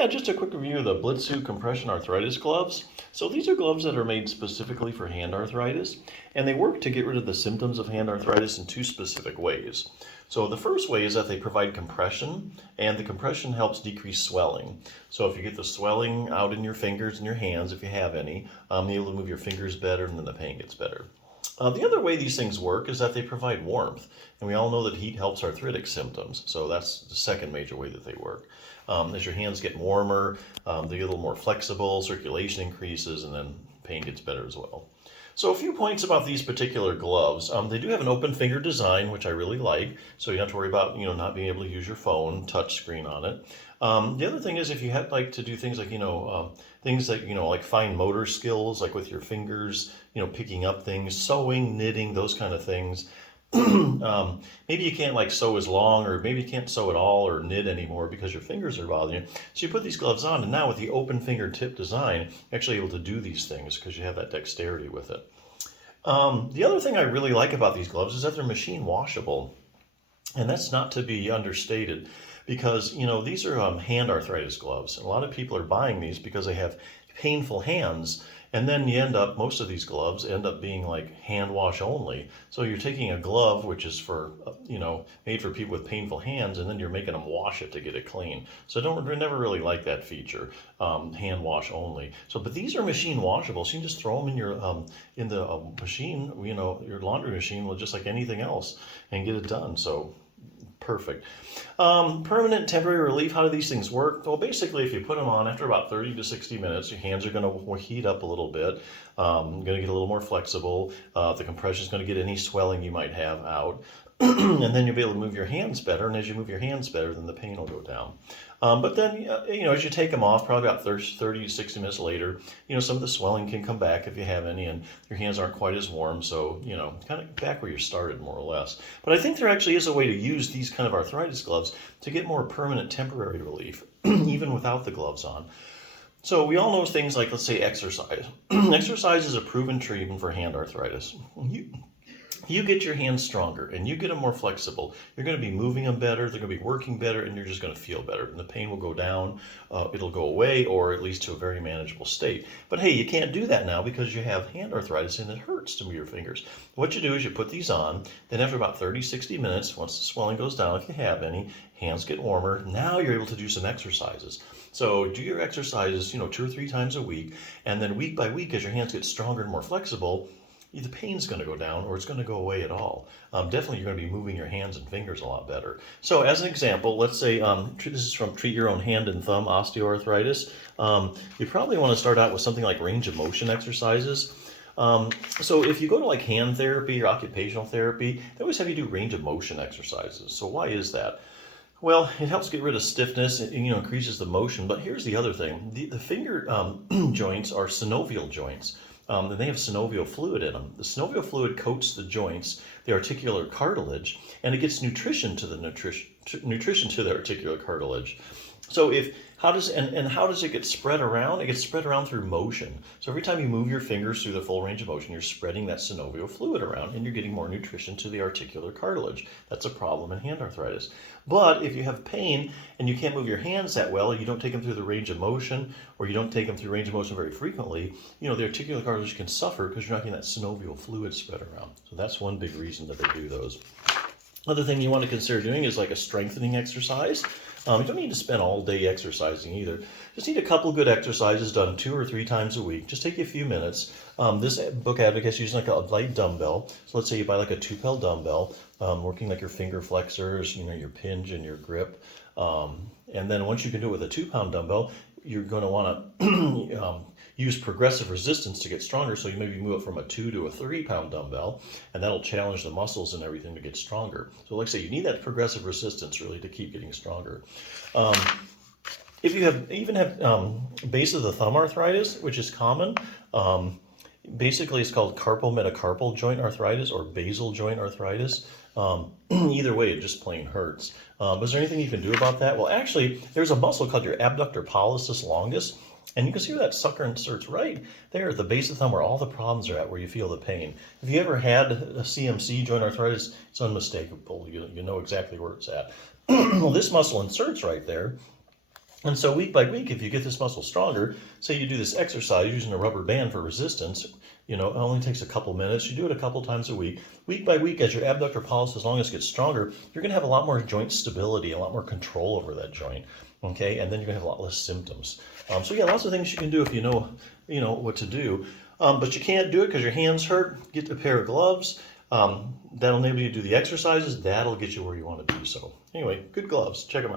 Yeah, just a quick review of the Blitzu compression arthritis gloves. So these are gloves that are made specifically for hand arthritis, and they work to get rid of the symptoms of hand arthritis in two specific ways. So the first way is that they provide compression, and the compression helps decrease swelling. So if you get the swelling out in your fingers and your hands, if you have any, you're able to move your fingers better, and then the pain gets better. The other way these things work is that they provide warmth, and we all know that heat helps arthritic symptoms, so that's the second major way that they work. As your hands get warmer, they get a little more flexible, circulation increases, and then pain gets better as well. So a few points about these particular gloves. They do have an open finger design, which I really like, so you don't have to worry about not being able to use your phone touch screen on it. The other thing is if you had like to do things like things that like fine motor skills, like with your fingers, picking up things, sewing, knitting, those kind of things. Maybe you can't like sew as long, or maybe you can't sew at all or knit anymore because your fingers are bothering you. So you put these gloves on, and now with the open fingertip design, you're actually able to do these things because you have that dexterity with it. The other thing I really like about these gloves is that they're machine washable. And that's not to be understated because, these are hand arthritis gloves. And a lot of people are buying these because they have painful hands. And then most of these gloves end up being like hand wash only. So you're taking a glove, which is for, made for people with painful hands, and then you're making them wash it to get it clean. So never really like that feature, hand wash only. So, but these are machine washable. So you can just throw them in the machine, your laundry machine, just like anything else, and get it done. So perfect. Permanent temporary relief, how do these things work? Well, basically, if you put them on after about 30 to 60 minutes, your hands are going to heat up a little bit, going to get a little more flexible. The compression is going to get any swelling you might have out. And then you'll be able to move your hands better. And as you move your hands better, then the pain will go down. But then, as you take them off, probably about 30 to 60 minutes later, some of the swelling can come back if you have any, and your hands aren't quite as warm. So, kind of back where you started, more or less. But I think there actually is a way to use these kind of arthritis gloves to get more permanent temporary relief, even without the gloves on. So we all know things like, let's say, exercise. Exercise is a proven treatment for hand arthritis. You get your hands stronger and you get them more flexible. You're going to be moving them better, they're going to be working better, and you're just going to feel better. And the pain will go down, it'll go away, or at least to a very manageable state. But hey, you can't do that now because you have hand arthritis and it hurts to move your fingers. What you do is you put these on, then after about 30, 60 minutes, once the swelling goes down, if you have any, hands get warmer, now you're able to do some exercises. So do your exercises, 2 or 3 times a week, and then week by week, as your hands get stronger and more flexible, the pain's going to go down, or it's going to go away at all. Definitely you're going to be moving your hands and fingers a lot better. So as an example, let's say this is from Treat Your Own Hand and Thumb Osteoarthritis. You probably want to start out with something like range of motion exercises. So if you go to like hand therapy or occupational therapy, they always have you do range of motion exercises. So why is that? Well, it helps get rid of stiffness, it increases the motion. But here's the other thing. The finger joints are synovial joints. And they have synovial fluid in them. The synovial fluid coats the joints, the articular cartilage, and it gets nutrition to the articular cartilage. So how does it get spread around? It gets spread around through motion. So every time you move your fingers through the full range of motion, you're spreading that synovial fluid around, and you're getting more nutrition to the articular cartilage. That's a problem in hand arthritis. But if you have pain and you can't move your hands that well, or you don't take them through the range of motion, or you don't take them through range of motion very frequently, the articular cartilage can suffer because you're not getting that synovial fluid spread around. So that's one big reason that they do those. Other thing you want to consider doing is like a strengthening exercise. You don't need to spend all day exercising either. Just need a couple good exercises done 2 or 3 times a week. Just take you a few minutes. This book advocates using like a light dumbbell. So let's say you buy like a 2-pound dumbbell, working like your finger flexors, your pinch and your grip. And then once you can do it with a 2-pound dumbbell, you're going to want to use progressive resistance to get stronger. So you maybe move it from a 2 to a 3-pound dumbbell, and that'll challenge the muscles and everything to get stronger. So like I say, you need that progressive resistance really to keep getting stronger. If you have base of the thumb arthritis, which is common, basically it's called carpal metacarpal joint arthritis or basal joint arthritis. Either way, it just plain hurts. Is there anything you can do about that? Well, actually, there's a muscle called your abductor pollicis longus, and you can see where that sucker inserts right there at the base of the thumb where all the problems are at, where you feel the pain. If you ever had a CMC joint arthritis, it's unmistakable. You know exactly where it's at. Well, this muscle inserts right there, And so week by week, if you get this muscle stronger, say you do this exercise using a rubber band for resistance, it only takes a couple minutes. You do it a couple times a week. Week by week, as your abductor pollicis longus gets stronger, you're going to have a lot more joint stability, a lot more control over that joint. Okay, and then you're going to have a lot less symptoms. So yeah, lots of things you can do if you know what to do. But you can't do it because your hands hurt. Get a pair of gloves. That'll enable you to do the exercises. That'll get you where you want to be. So anyway, good gloves. Check them out.